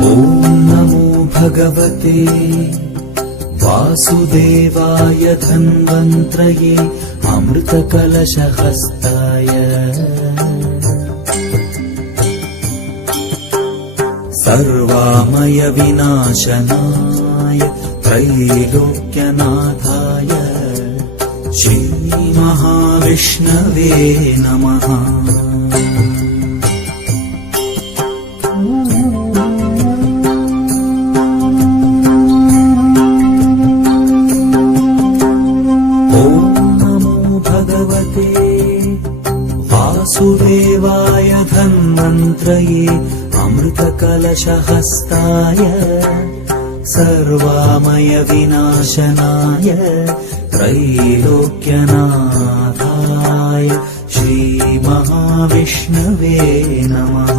नमो भगवते वासुदेवाय धन्वन्त्रये अमृतकलशहस्ताय सर्वामय विनाशनाय त्रैलोक्यनाथाय श्रीमहाविष्णवे नमः। वासुदेवाय धन्वन्त्रये अमृतकलशहस्ताय सर्वामय विनाशनाय त्रैलोक्यनाथाय श्रीमहाविष्णवे नमः।